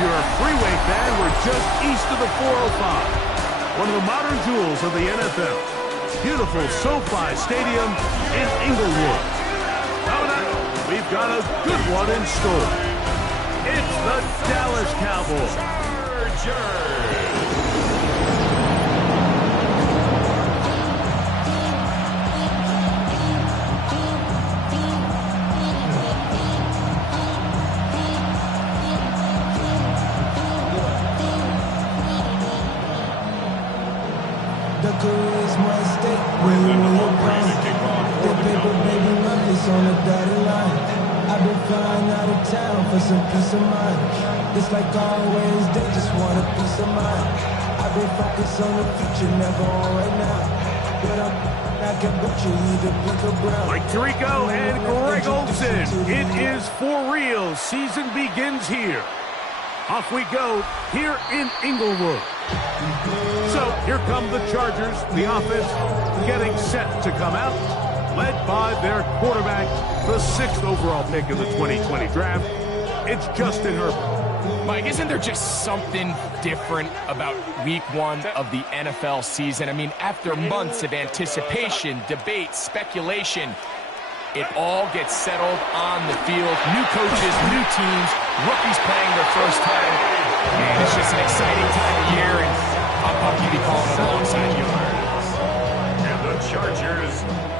you're a freeway fan, we're just east of the 405. One of the modern jewels of the NFL. Beautiful SoFi Stadium in Inglewood. Coming up, we've got a good one in store. It's the Dallas Cowboys. Chargers. The career's my stake. When you will pass the paper, baby, money's on the dotted line. I've been flying out of town for some peace of mind. It's like always, they just want a piece of mind. I've been focused on the future, never on right now. But I can bet you either pink or brown. Mike Tirico and Greg Olsen. It is for real. Season begins here. Off we go here in Inglewood. So here come the Chargers, the offense getting set to come out, led by their quarterback, the 6th overall pick in the 2020 draft. It's Justin Herbert. Mike, isn't there just something different about week 1 of the NFL season? I mean, after months of anticipation, debate, speculation, it all gets settled on the field. New coaches, new teams, rookies playing their first time. Man, it's just an exciting time of year, and I'm pumped to be calling alongside you. And the Chargers,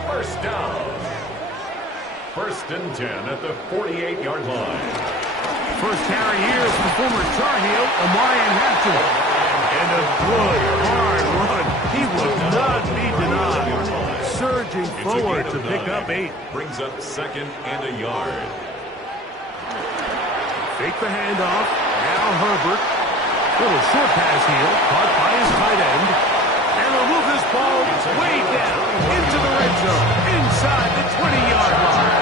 first down. 1st and 10 at the 48-yard line. First carry here is the former Tar Heel, Omarion Hampton. And a good, hard run. He will not be denied. Surging forward to pick up 8. Brings up 2nd and a yard. Fake the handoff. Now Herbert. Little short pass here. Caught by his tight end. And will move this ball way down into the red zone. Inside the 20-yard line.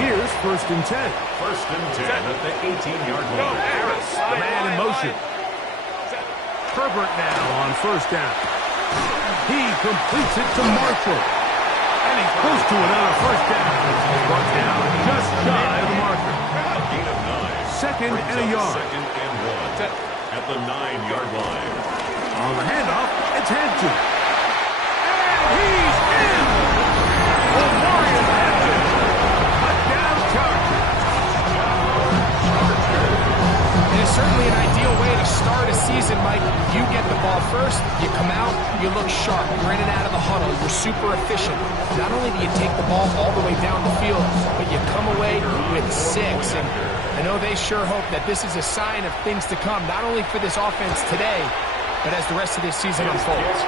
Here's 1st and 10. 1st and 10 at the 18-yard line. Harris, the man in motion. Herbert now on 1st down. He completes it to Marshall. And he's close to another 1st down. Brought down just shy of the marker. A gain of 9. 2nd and a yard. 2nd and 1 at the 9-yard line. On the handoff, it's Hampton. And he's in! Omarion Hampton. Touchdown Chargers. It is certainly an ideal way to start a season, Mike. You get the ball first, you come out, you look sharp, you're in and out of the huddle, you're super efficient. Not only do you take the ball all the way down the field, but you come away with 6. And I know they sure hope that this is a sign of things to come, not only for this offense today, but as the rest of this season unfolds. Is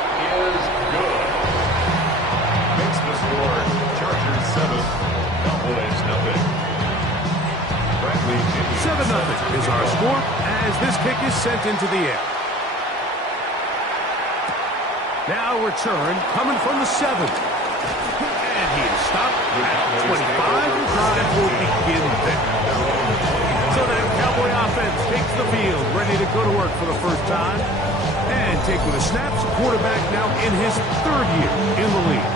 good. Makes the score Chargers 7, Cowboys nothing. 7-0 is our score as this kick is sent into the air. Now return coming from the 7. And he is stopped at 25. The drive will begin there. So that Cowboy offense takes the field, ready to go to work for the first time. And take with the snaps, quarterback now in his 3rd year in the league.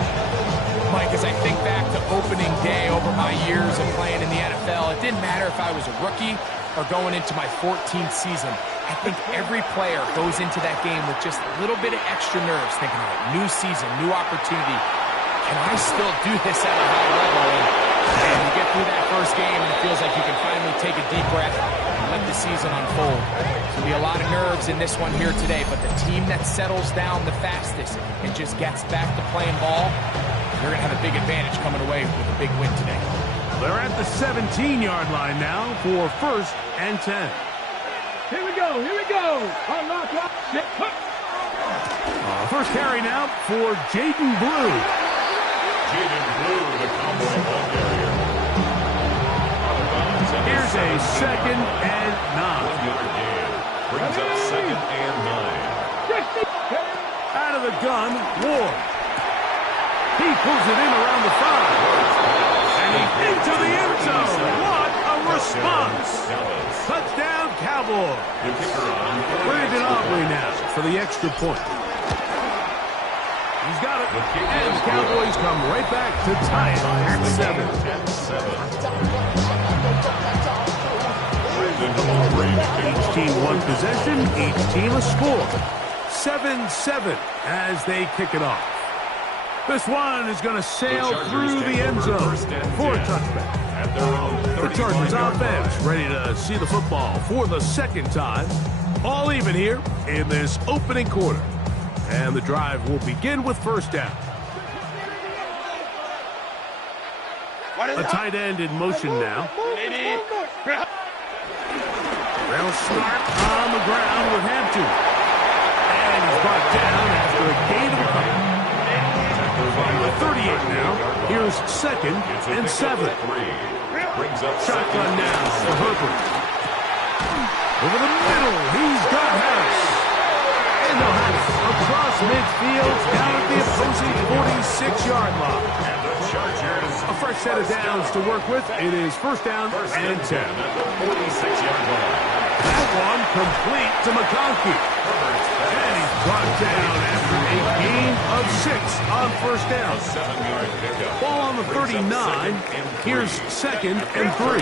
Mike, as I think back to opening day over my years of playing in the NFL, it didn't matter if I was a rookie or going into my 14th season. I think every player goes into that game with just a little bit of extra nerves, thinking, all right, new season, new opportunity. Can I still do this at a high level? And you get through that first game, and it feels like you can finally take a deep breath and let the season unfold. There'll be a lot of nerves in this one here today, but the team that settles down the fastest and just gets back to playing ball, they're going to have a big advantage coming away with a big win today. They're at the 17-yard line now for 1st and 10. Here we go, here we go. Unlock up. First carry now for Jaden Blue. Jaden Blue, the Cowboy ball carrier. Here's a 2nd and 9. 1-yard gain. Brings up 2nd and 9. Out of the gun, Ward. He pulls it in around the 5. And he's into the end zone. What a response. Touchdown, Cowboy. The kicker on. Brandon Aubrey now for the extra point. He's got it. And the Cowboys come right back to tie it at 7. 10-7. Each team one possession, each team a score. 7-7 as they kick it off. This one is going to sail through the end zone for a touchback. The Chargers offense ready to see the football for the second time. All even here in this opening quarter. And the drive will begin with first down. A tight end in motion now. They'll start on the ground with Hampton. And he's brought down after a gain of a couple. The 38 now. Here's 2nd and 7. Shotgun now for Herbert. Over the middle, he's got Harris. And they'll have it across midfield down at the opposing 46-yard line. And the Chargers. A fresh set of downs to work with. It is first down and 10. At the 46-yard line. That one complete to McConkey. And he's brought down after a gain of 6 on first down. 7-yard pickup. Ball on the 39. Here's 2nd and 3.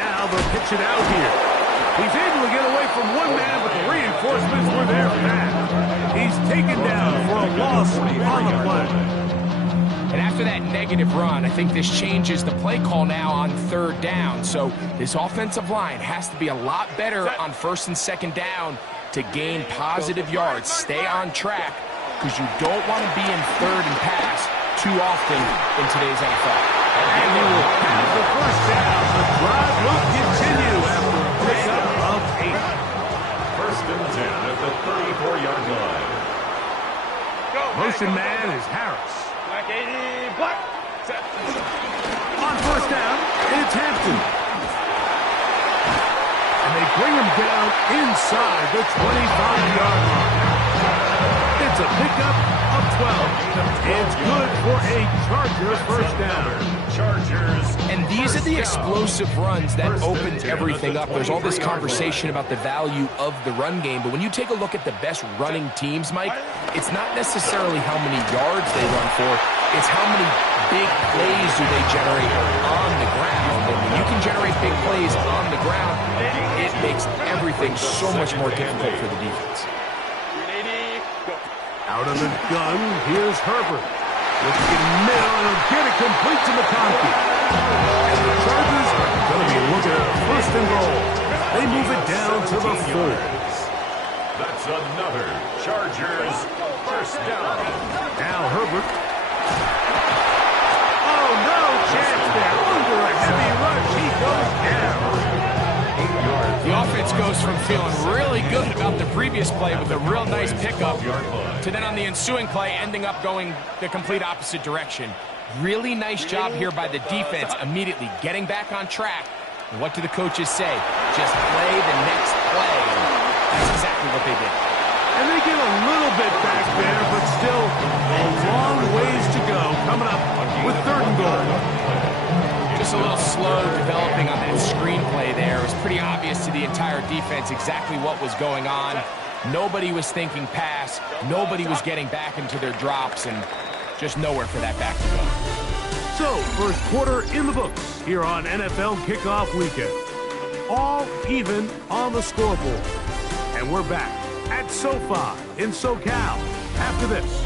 Now they'll pitch it out here. He's able to get away from one man, but the reinforcements were there fast. He's taken down for a loss on the play. And after that negative run, I think this changes the play call now on 3rd down. So this offensive line has to be a lot better on 1st and 2nd down to gain positive yards. Stay on track because you don't want to be in 3rd and pass too often in today's NFL. And he will have the first down. The drive will continue after a pickup of 8. 1st and 10 at the 34-yard line. Motion man is Harris. On first down, it's Hampton. And they bring him down inside the 25-yard line. It's a pickup of 12. It's good for a Chargers first down. Chargers. And these are the explosive runs that opens everything up. There's all this conversation about the value of the run game, but when you take a look at the best running teams, Mike, it's not necessarily how many yards they run for, it's how many big plays do they generate on the ground. And when you can generate big plays on the ground, it makes everything so much more difficult for the defense. Out of the gun, here's Herbert. Looking in middle, and he'll get it complete to McConkey. And the Chargers are going to be looking at 1st and goal. They move it down to the 4. That's another Chargers first down. Now Herbert. Oh, no chance there. Under a heavy rush, he goes down. The offense goes from feeling really good about the previous play with a real nice pickup to then on the ensuing play ending up going the complete opposite direction. Really nice job here by the defense immediately getting back on track. And what do the coaches say? Just play the next play. That's exactly what they did. And they get a little bit back there, but still a long ways to go coming up with 3rd and goal. Just a little slow developing on that screenplay there. It was pretty obvious to the entire defense exactly what was going on. Nobody was thinking pass. Nobody was getting back into their drops, and just nowhere for that back to go. So, first quarter in the books here on NFL Kickoff Weekend. All even on the scoreboard. And we're back at SoFi in SoCal after this.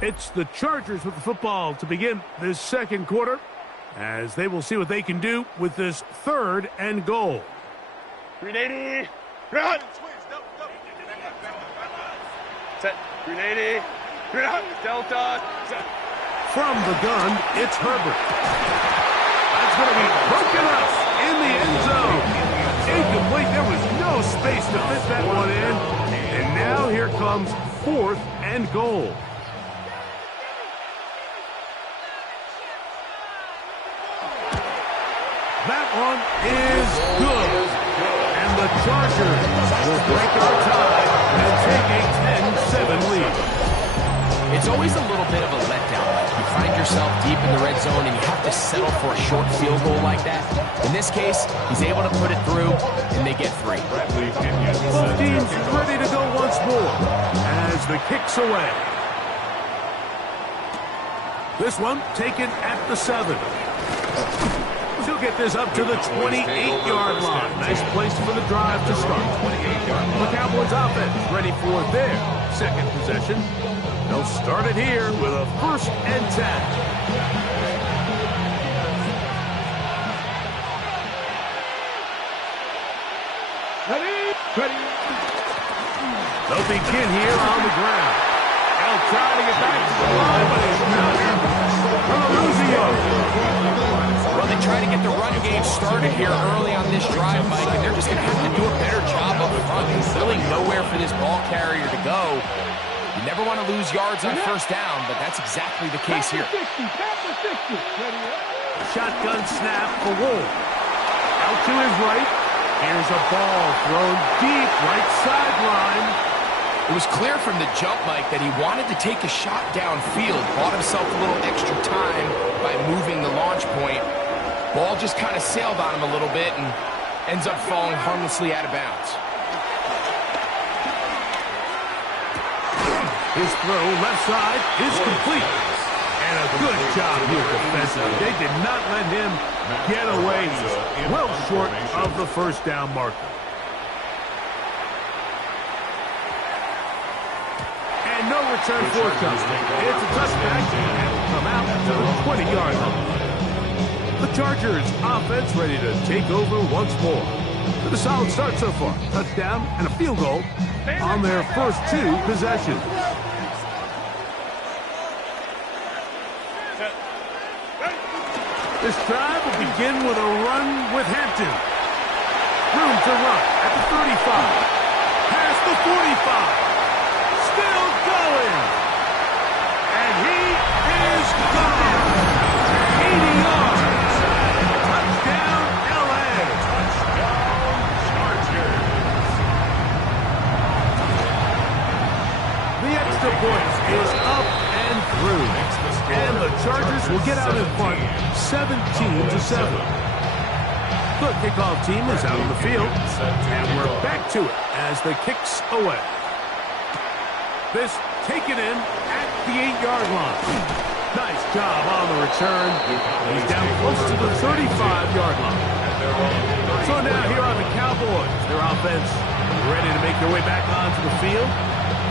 It's the Chargers with the football to begin this second quarter as they will see what they can do with this 3rd and goal. 380, run! Set, 380, run, delta, set. From the gun, it's Herbert. That's going to be broken up in the end zone. Incomplete. There was no space to fit that one in. And now here comes 4th and goal. That one is good. And the Chargers will break our tie and take a 10-7 lead. It's always a little bit of a letdown. You find yourself deep in the red zone and you have to settle for a short field goal like that. In this case, he's able to put it through and they get 3. Both teams ready to go once more as the kick's away. This one taken at the 7. To get this up to the 28-yard line. Nice place for the drive to start. 28-yard line. The Cowboys offense ready for their second possession. They'll start it here with a 1st and 10. Ready. They'll begin here on the ground. They'll try to get back to the line, but it's not going to lose a yard. Well, they try to get the run game started here early on this drive, Mike, and they're just going to have to do a better job up front. There's really nowhere for this ball carrier to go. You never want to lose yards on 1st down, but that's exactly the case here. Shotgun snap for Wolf. Out to his right. Here's a ball thrown deep right sideline. It was clear from the jump, Mike, that he wanted to take a shot downfield, bought himself a little extra time by moving the launch point. Ball just kind of sailed on him a little bit and ends up falling harmlessly out of bounds. His throw left side is complete. And a good job here defensively. They did not let him get away. He's well short of the 1st down marker. And no return forthcoming. It's a touchback and will come out to the 20-yard line. The Chargers offense ready to take over once more. With a solid start so far. Touchdown and a field goal on their first 2 possessions. This drive will begin with a run with Hampton. Room to run at the 35. Past the 45. Still going. And he is gone. 80 yards. Touchdown, L.A. Touchdown, Chargers. The extra point is up and through. And the Chargers will get out in front 17-7. The kickoff team is out on the field. And we're back to it as the kicks away. This taken in at the 8-yard line. Nice job on the return. He's down close to the 35-yard line. So now here are the Cowboys. Their offense ready to make their way back onto the field.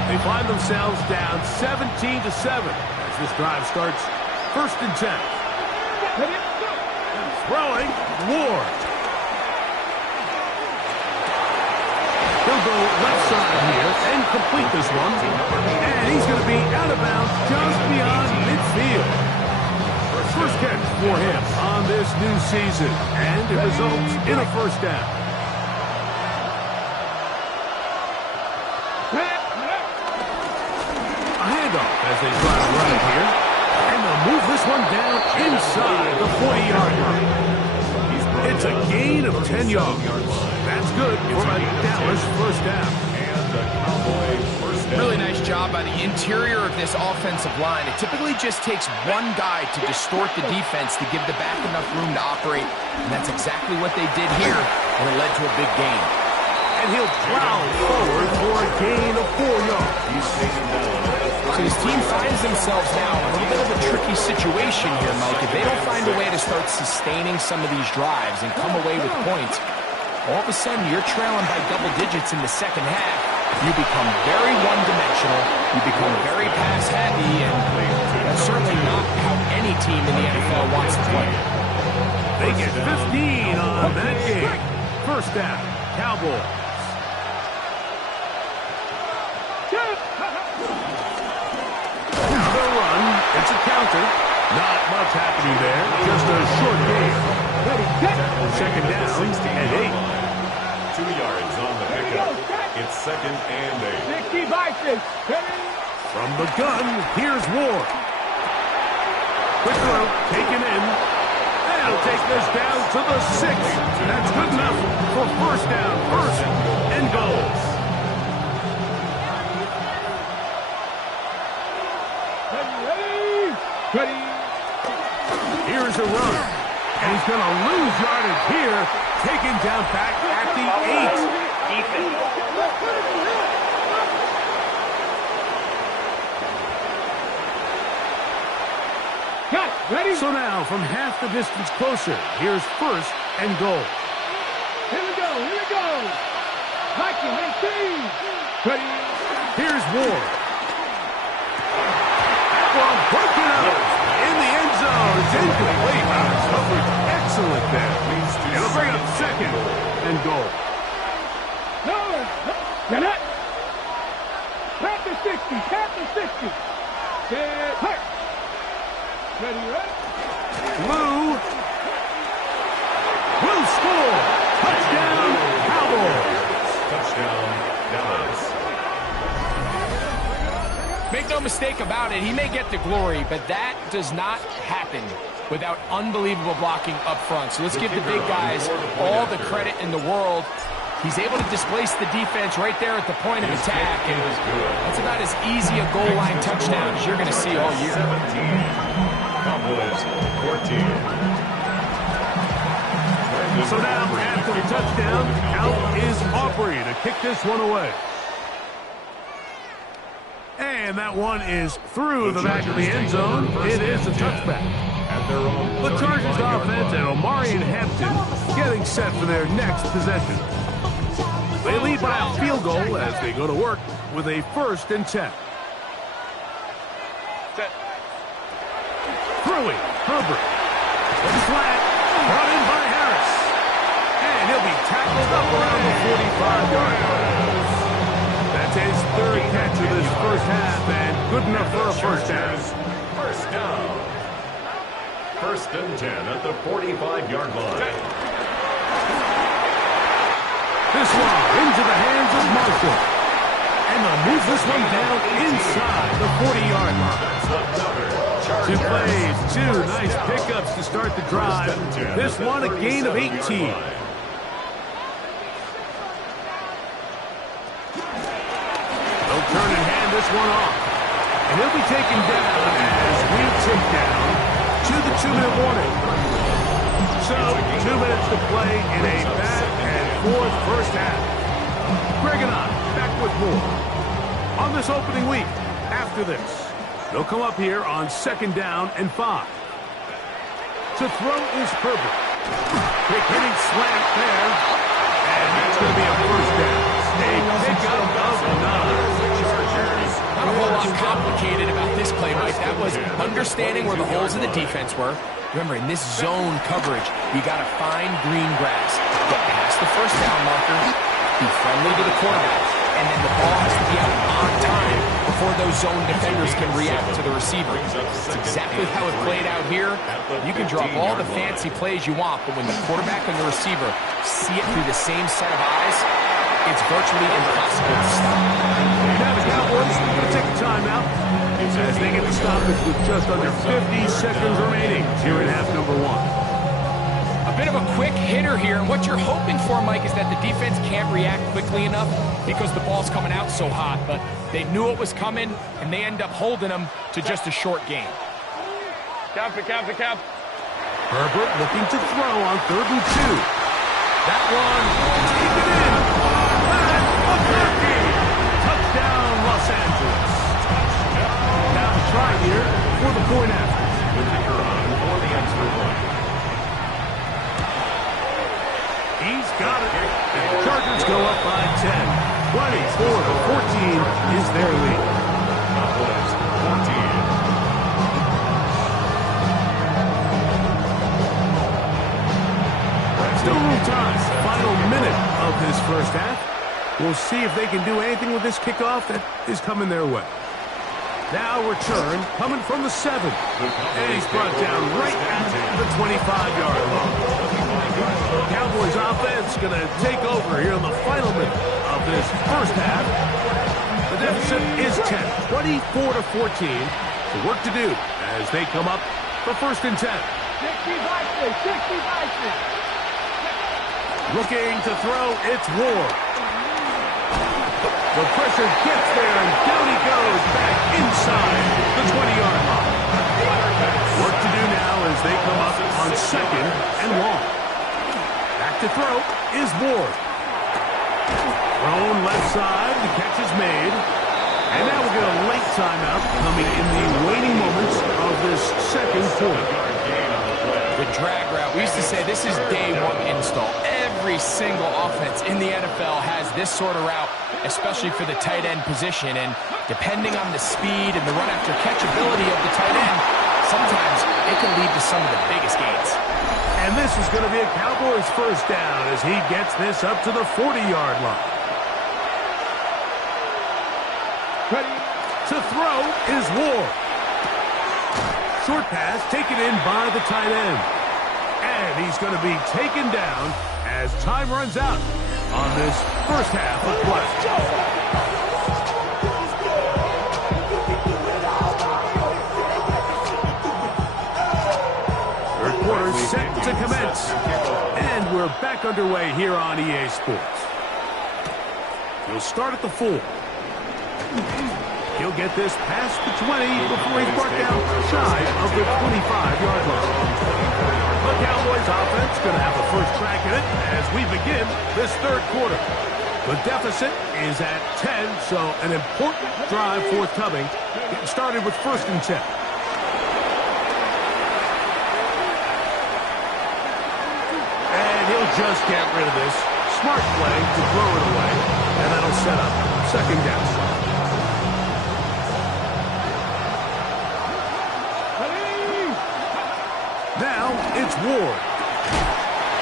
They find themselves down 17-7 as this drive starts 1st and 10. Throwing, Ward. He'll go left side here and complete this one. And he's going to be out of bounds just beyond midfield. First catch for him on this new season. And it results in a 1st down. A handoff as they try to run it here. And they'll move this one down inside the 40-yard line. It's a gain of 10 yards. That's good for a Dallas 1st down. Really nice job by the interior of this offensive line. It typically just takes one guy to distort the defense to give the back enough room to operate. And that's exactly what they did here, and it led to a big gain. And he'll plow forward for a gain of 4 yards. So his team finds themselves now in a little bit of a tricky situation here, Mike. If they don't find a way to start sustaining some of these drives and come away with points, all of a sudden you're trailing by double digits in the 2nd half. You become very one-dimensional. You become very pass-happy, and that's certainly not how any team in the NFL wants to play. They get 15 on that game. 1st down, Cowboys. The run, it's a counter. Not much happening there, just a short game. 2nd down and 8. 2 yards on the pickup. It's 2nd and 8. 60 Vikings. From the gun, here's Ward. Quick throw, taken in. They'll take this down to the 6. That's good enough for 1st down, 1st and goal. Ready. Here's a run. And he's going to lose yardage here. Taken down back at the 8. Cut. Ready? So now, from half the distance closer, here's first and goal. Here we go. Here we go. Viking 18. Ready? Here's Ward. That one broken up in the end zone. It's incomplete. Coverage excellent there. It'll bring up second and goal. No. Get it. Pat the 60. Pat the 60. Get hurt. Ready, ready? Lou will score. Touchdown, Cowboys. Touchdown, Dallas. Make no mistake about it, he may get the glory, but that does not happen without unbelievable blocking up front. So let's give the big guys all the credit in the world. He's able to displace the defense right there at the point of attack, and that's about as easy a goal line touchdown as you're going to see all year. 17. Cowboys 14. So now, after the touchdown, out is Aubrey to kick this one away. And that one is through the back of the end zone. It is a touchback. The Chargers offense and Omarion Hampton getting set for their next possession. They lead by a field goal as they go to work with a 1st and 10. Throwing, Herbert. Flat, brought in by Harris. And he'll be tackled up around the 45-yard line. That's his 3rd catch of this first half, and good enough for a first down. First down. 1st and 10 at the 45-yard line. This one into the hands of Marshall. And they'll move this one down inside the 40-yard line. 2 plays, 2 nice pickups to start the drive. This one a gain of 18. They'll turn and hand this one off. And he'll be taken down as we tick down to the 2-minute warning. So, 2 minutes to play in a back-and-forth first half. Greg and I back with more on this opening week. After this, they'll come up here on 2nd down and 5. To throw is Herbert. Quick hitting slant there. And that's going to be a first down. A pickup of 9. Not a whole lot complicated about this play, Mike. That was understanding where the holes in the defense were. Remember, in this zone coverage, you got to find green grass. Get past the first down marker, be friendly to the quarterback, and then the ball has to be out on time before those zone defenders can react to the receiver. It's exactly how it played out here. You can drop all the fancy plays you want, but when the quarterback and the receiver see it through the same set of eyes, it's virtually impossible to stop. Now the Cowboys are going to take a timeout as they get the stoppage with just under 50 seconds remaining here in half number 1. A bit of a quick hitter here, and what you're hoping for, Mike, is that the defense can't react quickly enough because the ball's coming out so hot, but they knew it was coming, and they end up holding them to just a short game. Count. Herbert looking to throw on 3rd and 2. That one taken in. Touchdown, Los Angeles. Now the try here for the point after. With Nicker on for the extra point. He's got it. And the Chargers go up by 10. 24-14 is their lead. Cowboys 14. Still a little time. Final minute of this first half. We'll see if they can do anything with this kickoff that is coming their way. Now return coming from the 7. And he's brought down right at the 25-yard line. Cowboys offense going to take over here in the final minute of this first half. The deficit is 10, 24-14. The work to do as they come up for 1st and 10. 60 Vikings. Looking to throw, it's Ward. The pressure gets there, and down he goes back inside the 20-yard line. Work to do now as they come up on 2nd and 1. Back to throw is Ward. Thrown left side, the catch is made. And now we'll get a late timeout coming in the waning moments of this second quarter. The drag route, we used to say this is day one install. Every single offense in the NFL has this sort of route, especially for the tight end position. And depending on the speed and the run after catch ability of the tight end, sometimes it can lead to some of the biggest gains. And this is going to be a Cowboys first down as he gets this up to the 40-yard line. Ready. To throw is Ward. Short pass taken in by the tight end. And he's going to be taken down as time runs out on this first half of play. Third quarter set to commence. And we're back underway here on EA Sports. He'll start at the 4. He'll get this past the 20 before he's brought down shy of the 25-yard line. The Cowboys offense going to have the first crack at it as we begin this third quarter. The deficit is at 10, so an important drive forthcoming. Getting started with 1st and 10. And he'll just get rid of this. Smart play to throw it away, and that'll set up 2nd down. Now it's Ward.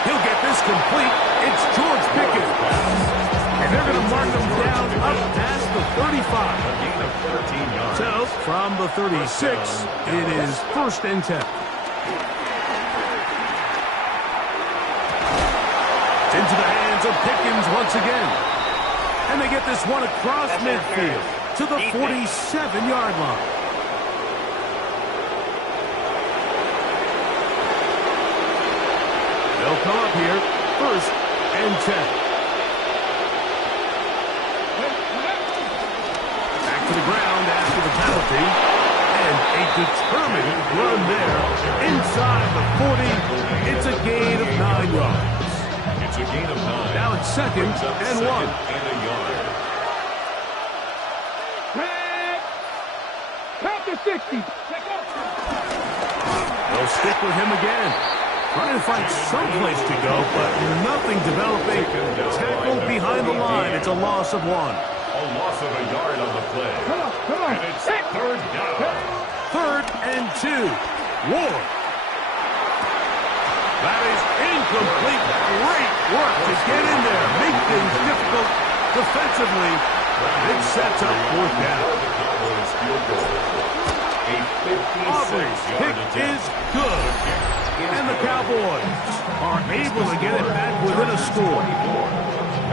He'll get this complete. It's George Pickens. And they're going to mark him down up past the 35. So from the 36, it is 1st and 10. It's into the hands of Pickens once again. And they get this one across midfield to the 47-yard line. They'll come up here, 1st and 10. Back to the ground after the penalty. And a determined run there inside the 40. It's a gain of 9 yards. It's a gain of 9. Now it's 2nd and 1. And a yard. Count to 60. They'll stick with him again. Trying to find someplace to go, but nothing developing. Tackle behind the line. It's a loss of 1. A loss of a yard on the play. Come on. And it's 3rd down. 3rd and 2. Ward. That is incomplete. Great work to get in there. Make things difficult defensively. It sets up 4th down. The Cowboys field goal. A 56 pick is good. And the Cowboys are able to get it back within a score.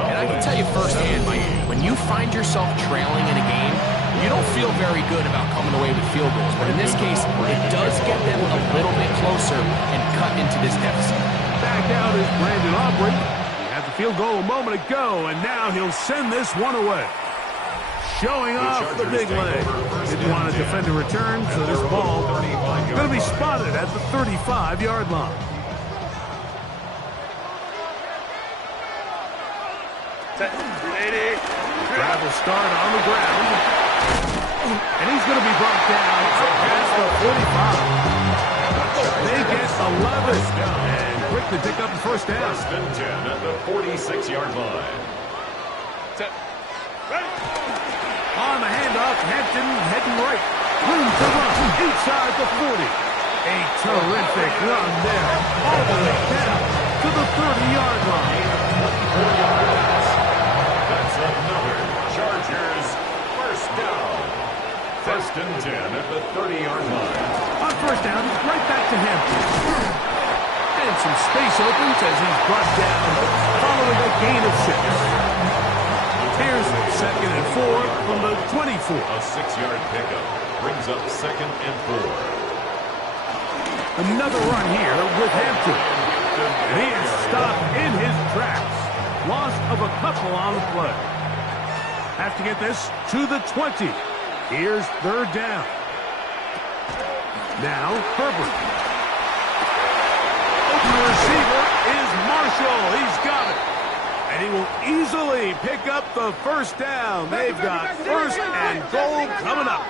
And I can tell you firsthand, Mike, when you find yourself trailing in a game, you don't feel very good about coming away with field goals. But in this case, it does get them a little bit closer and cut into this deficit. Back out is Brandon Aubrey. He had the field goal a moment ago, and now he'll send this one away. Showing off the big leg. Didn't want to defend a return, so this ball is going to be spotted at the 35-yard line. Drive will start on the ground. And he's going to be brought down past the 45. They get 11. And quick to pick up the 1st down. 1st and 10 at the 46-yard line. On the handoff, Hampton heading right. Room to run inside the 40. A terrific run there. All the way down to the 30-yard line. That's another Chargers 1st down. 1st and 10 at the 30-yard line. On 1st down, right back to Hampton. And some space opens as he's brought down following a gain of 6. Here's 2nd and 4 from the 24. A 6-yard pickup brings up 2nd and 4. Another run here with Hampton. And he is stopped in his tracks. Loss of a couple on the play. Have to get this to the 20. Here's 3rd down. Now Herbert. Open receiver is Marshall. He's got it. And he will easily pick up the first down. They've got first and goal coming up.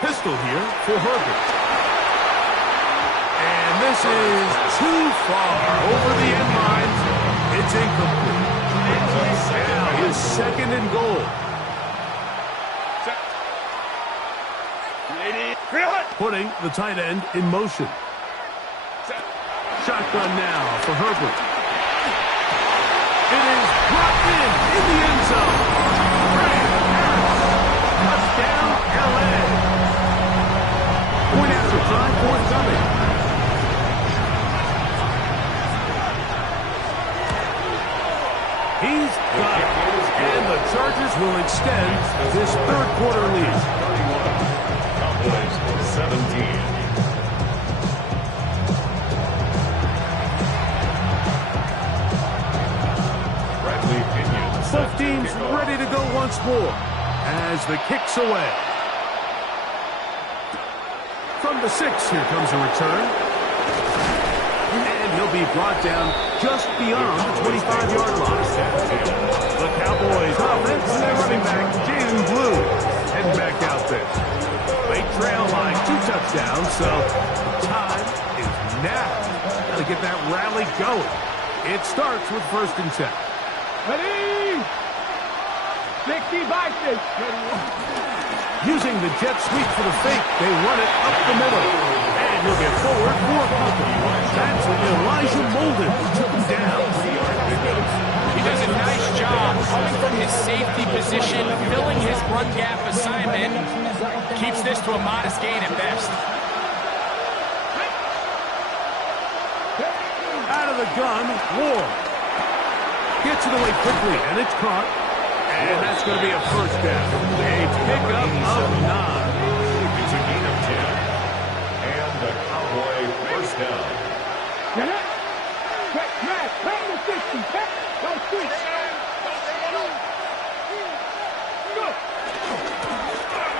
Pistol here for Herbert. And this is too far over the end line. It's incomplete. Now his second and goal. Putting the tight end in motion. Shotgun now for Herbert. It is dropped in the end zone. Touchdown, LA. Point after time forthcoming. He's got it. And the Chargers will extend this third quarter lead. 17. Both teams ready to go once more as the kick's away. From the 6, here comes a return. And he'll be brought down just beyond the 25-yard line. The Cowboys offense and their running back, Jaden Blue, heading back out there. They trail by 2 touchdowns, so time is now. Got to get that rally going. It starts with 1st and 10. Ready? 60 by 6. Using the jet sweep for the fake, they run it up the middle. And he'll get forward for a couple. That's Elijah Molden who took him down. He does a nice job coming from his safety position, filling his run gap assignment. Keeps this to a modest gain at best. Out of the gun, Ward. Gets it away quickly, and it's caught. And that's going to be a first down. A pickup of 9. It's a gain of 10. And the Cowboy first down.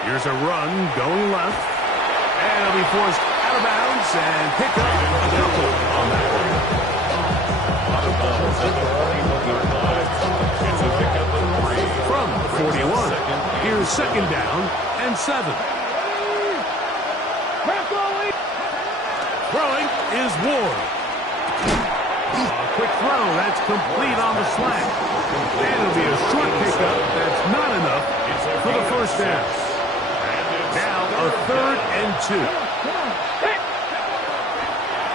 Here's a run going left. And it'll be forced out of bounds and pick up a couple on that one. Out of bounds at the 41-yard line. It's a pickup of 3. From 41. Here's 2nd down and 7. Throwing is Ward. A quick throw. That's complete on the slant. And it'll be a short pickup. That's not enough for the first down. Now a 3rd and 2.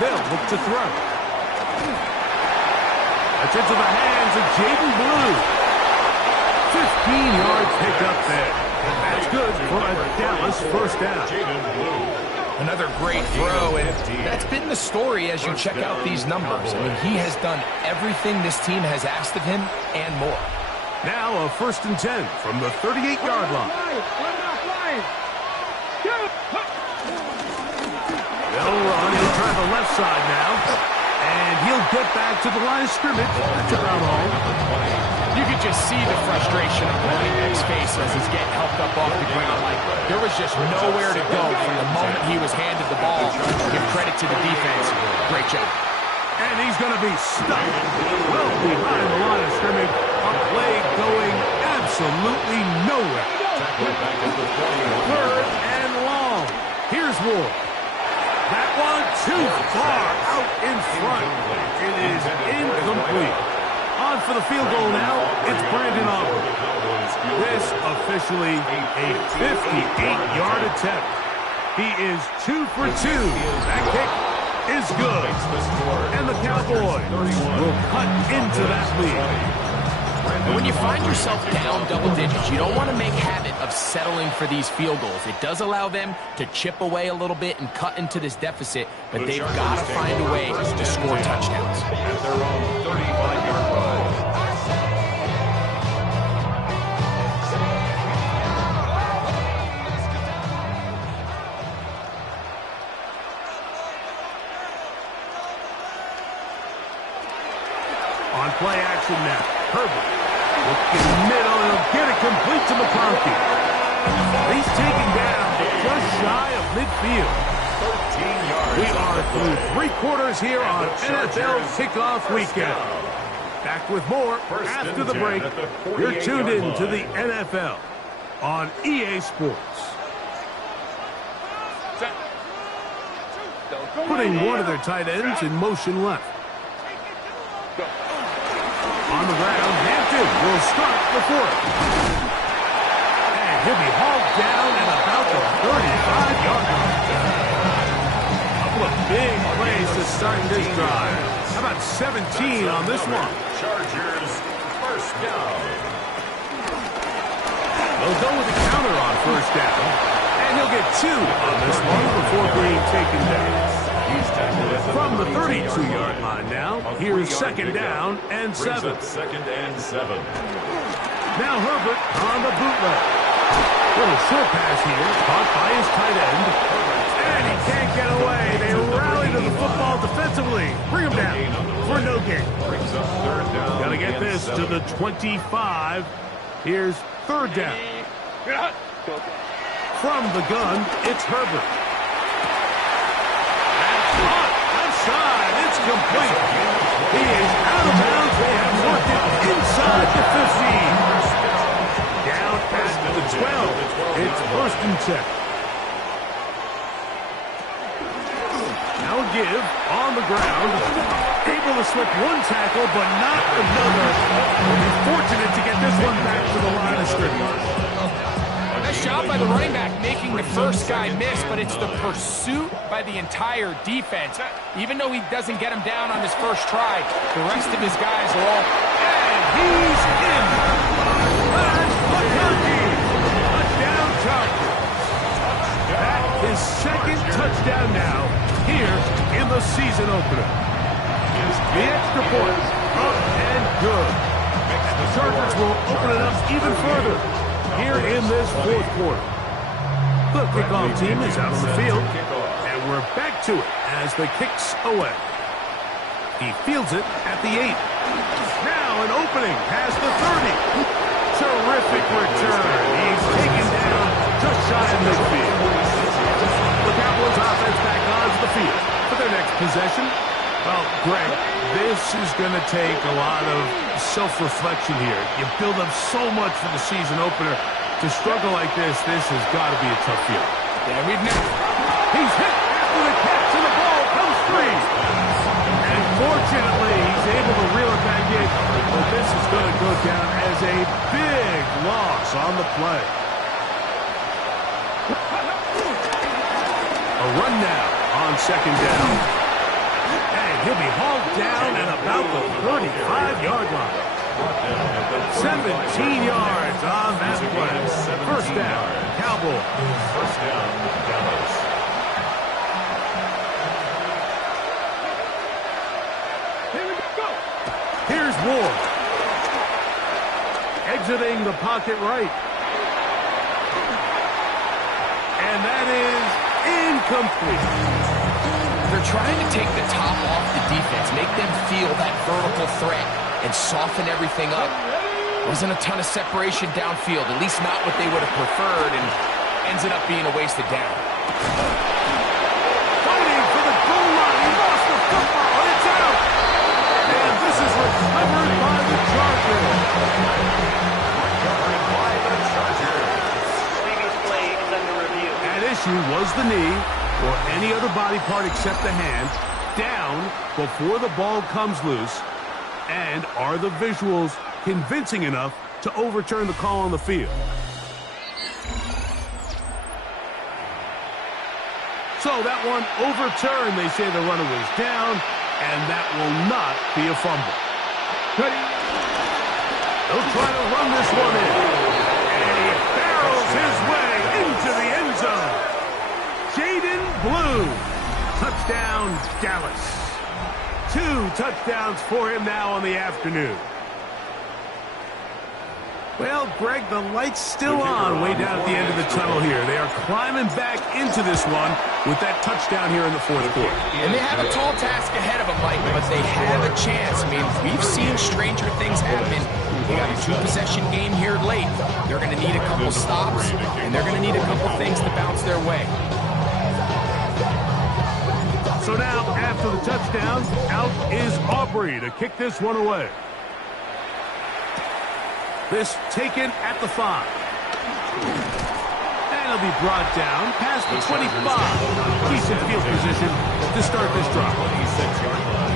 They'll look to throw. That's into the hands of Jaden Blue. 15-yard pickup there. That's good for a Dallas first down. Another great throw, and that's been the story as you check out these numbers. I mean, he has done everything this team has asked of him and more. Now a 1st and 10 from the 38-yard line. They'll run. He'll try the left side now. And he'll get back to the line of scrimmage. That's about all. You could just see the frustration on the running back's face as he's getting helped up off the ground. Like, there was just nowhere to go from the moment he was handed the ball. Give credit to the defense. Great job. And he's going to be stuck well behind the line of scrimmage. A play going absolutely nowhere. 3rd and long. Here's Ward. That one too far out in front. It is incomplete. On for the field goal now. It's Brandon Aubrey. This officially a 58-yard attempt. He is 2 for 2. That kick is good. And the Cowboys will cut into that lead. When you find yourself down double digits, you don't want to make habit of settling for these field goals. It does allow them to chip away a little bit and cut into this deficit, but they've got to find a way to score touchdowns. At their own 35-yard line. On play action now. Herbert. Look in the middle. He'll get it complete to McConkey. He's taken down just shy of midfield. 13 yards. We are through 3 quarters here on NFL Kickoff Weekend. Back with more after the break. You're tuned in to the NFL on EA Sports. Putting one of their tight ends in motion left. On the ground, Hampton will start the fourth. And he'll be hauled down at about the 35-yard line. A couple of big plays to start this drive. How about 17 on this one? Chargers, first down. They'll go with the counter on first down. And he'll get 2 on this one before being taken down. From the 32-yard line now, here's second down and 7. Second and 7. Now Herbert on the bootleg. Little short pass here, caught by his tight end. And he can't get away. They rally to the football defensively. Bring him down for no gain. Got to get this to the 25. Here's third down. From the gun, it's Herbert. It's complete. He is out of bounds. They have worked it inside the 15. Down at the 12. It's first and 10. Now a give on the ground. Able to slip one tackle, but not another. Will be fortunate to get this one back to the line of scrimmage. Nice job by the running back making the first guy miss, but it's the pursuit by the entire defense. Even though he doesn't get him down on his first try, the rest of his guys are all... And he's in! Touchdown Chargers! That is second touchdown now here in the season opener. The extra point up and good. And the Chargers will open it up even further here in this fourth quarter. The kickoff team is out on the field, and we're back to it as the kick's away. He fields it at the 8. Now an opening past the 30. Terrific return. He's taken down just shy of midfield. The Cowboys offense back onto the field for their next possession. Well, Greg, this is going to take a lot of self-reflection here. You build up so much for the season opener. To struggle like this has got to be a tough field. Yeah, we've never... He's hit after the catch, and the ball comes free. And fortunately, he's able to reel it back in. But this is going to go down as a big loss on the play. A run now on second down. And he'll be hauled down at about the 35-yard line. 17 yards on that play. First down, Cowboys. First down, Dallas. Here we go. Here's Ward. Exiting the pocket right. And that is incomplete. They're trying to take the top off the defense, make them feel that vertical threat, and soften everything up. Wasn't a ton of separation downfield, at least not what they would have preferred, and ends up being a wasted down. Fighting for the goal line. He lost the football, and it's out. And this is recovered by the Chargers. Recovered by the Chargers. Previous play is under review. At issue was the knee, or any other body part except the hand, down before the ball comes loose. And are the visuals convincing enough to overturn the call on the field? So that one overturned. They say the runner was down, and that will not be a fumble. They'll try to run this one in. And he barrels his way into the end zone. Jaden Blue. Touchdown, Dallas. 2 touchdowns for him now on the afternoon. Well, Greg, the light's still on way down at the end of the tunnel here. They are climbing back into this one with that touchdown here in the fourth quarter. And they have a tall task ahead of them, Mike, but they have a chance. I mean, we've seen stranger things happen. They got a 2-possession game here late. They're going to need a couple stops, and they're going to need a couple things to bounce their way. So now, after the touchdown, out is Aubrey to kick this one away. This taken at the 5. And it'll be brought down past the 25. Decent field position to start this drive. 26-yard line.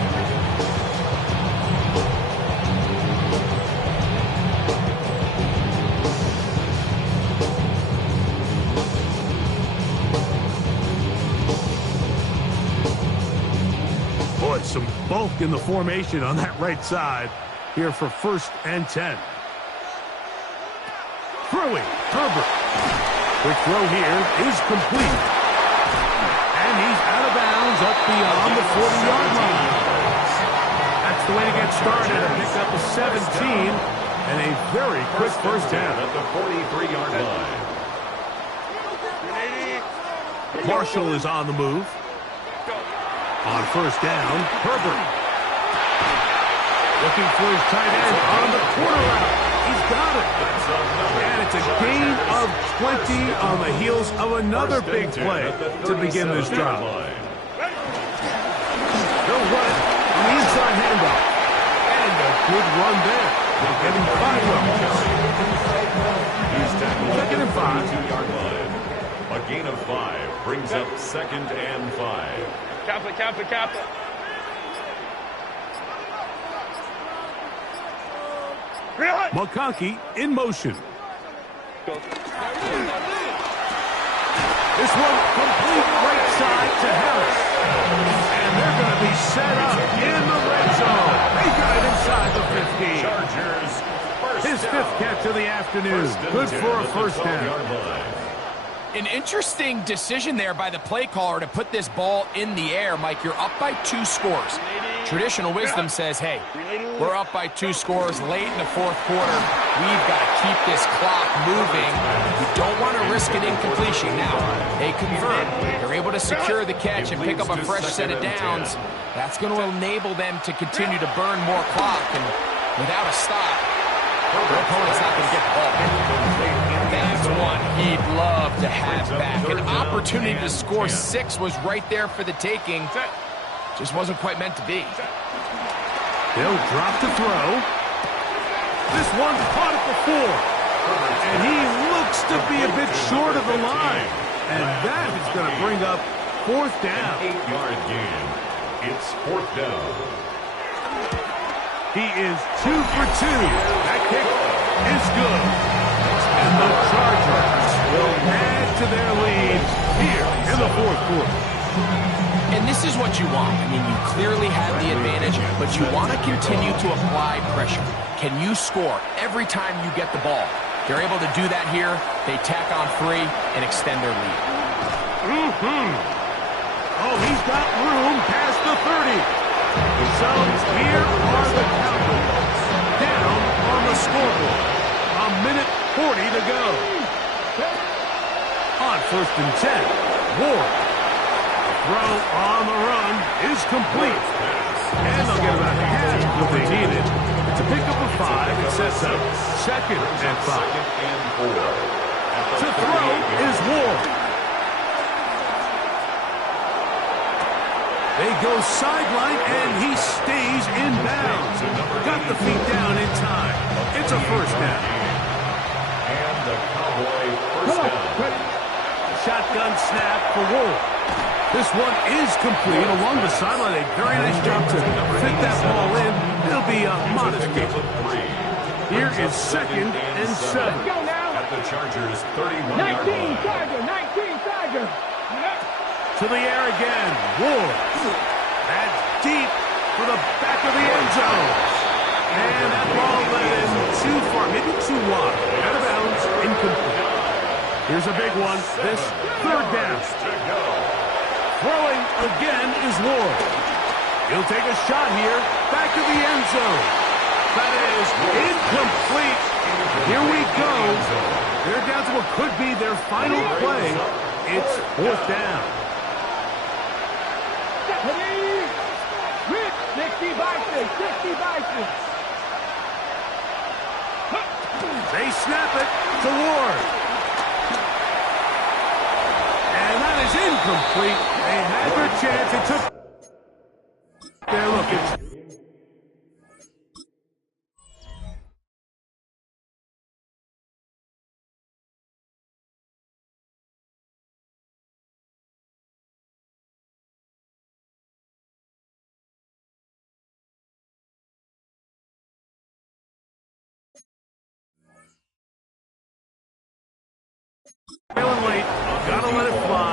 Boy, some bulk in the formation on that right side here for 1st and 10. Throwing, Herbert. Quick throw here is complete. And he's out of bounds up beyond the 40-yard line. That's the way to get started. A pick up of 17 and a very quick first down. At the 43-yard line. Marshall is on the move. On 1st down, Herbert. Looking for his tight end on the corner route. He's got it. And it's a gain of 20 on the heels of another big play to begin this drive. They'll run it on the inside handoff. And a good run there. Getting 5 yards. He's tackled at 2nd and 5. 2-yard line. A gain of 5 brings up 2nd and 5. Cap it. McConkey in motion. This one complete right side to Harris. And they're going to be set up in the red zone. They got it inside the 15. Chargers, His 5th catch of the afternoon. Good for a first down. An interesting decision there by the play caller to put this ball in the air. Mike, you're up by 2 scores. Traditional wisdom says, hey, we're up by 2 scores late in the 4th quarter. We've got to keep this clock moving. We don't want to risk an incompletion. Now, they convert. They're able to secure the catch and pick up a fresh set of downs. That's going to enable them to continue to burn more clock. And without a stop, their opponent's not going to get the ball back. That's one he'd love to have back. An opportunity to score 6 was right there for the taking. Just wasn't quite meant to be. They'll drop to throw. This one's caught it before. And he looks to be a bit short of the line. And that is going to bring up 4th down. 8-yard gain. It's 4th down. He is 2 for 2. That kick is good. And the Chargers will add to their lead here in the 4th quarter. And this is what you want. I mean, you clearly have the advantage, but you want to continue to apply pressure. Can you score every time you get the ball? They're able to do that here. They tack on 3 and extend their lead. Oh, he's got room past the 30. So here are the Cowboys down on the scoreboard. A minute 40 to go. On 1st and 10, Ward. The throw on the run is complete. And they'll get about half what they needed. It's a pickup of 5. It sets up 2nd and 5. To throw is Ward. They go sideline, and he stays in bounds. Got the feet down in time. It's a first down. And the Cowboy first down. Shotgun snap for Ward. This one is complete along the sideline. A very nice job to fit that ball in. It'll be a modest gain. Here is 2nd and 7. At the Chargers' 31-yard line. 19 Tiger. To the air again. Ward. That's deep for the back of the end zone. And that ball led in too far, maybe too wide. Out of bounds, incomplete. Here's a big one. This 3rd down. Throwing again is Ward. He'll take a shot here. Back to the end zone. That is incomplete. Here we go. They're down to what could be their final play. It's 4th down. 60 Bison. They snap it to Ward. And that is incomplete. They had their chance. It took Trailing late, gotta let it fly.